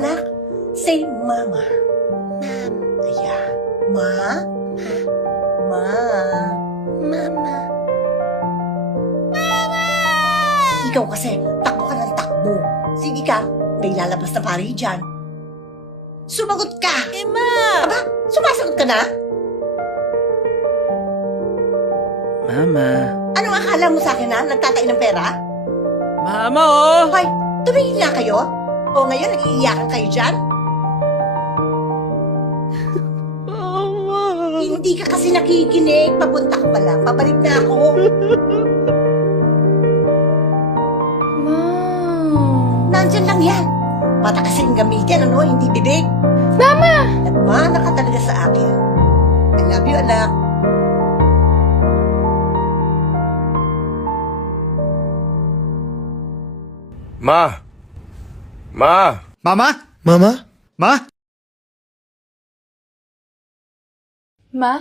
Anak, say mama. Ma'am. Ayan. Ma? Ma? Mama. Ikaw kasi, takbo ka ng takbo. Sige ka, may lalabas na pari dyan. Sumagot ka! Ma! Aba, sumasagot ka na? Mama. Anong akala mo sa akin, ha? Nagtatain ng pera? Mama, oh! Hoy, tumingin nga kayo. O ngayon, nag-iiyakan kayo dyan? Mama. Hindi ka kasi nakikinig. Papunta ka pa lang. Pabalik na ako. Mom. Nandyan lang yan. Mata kasing gamitin, ano? Hindi bibig. Mama! At mana ka talaga sa akin. I love you, anak. Ma! Ma! Mama? Mama? Ma? Ma?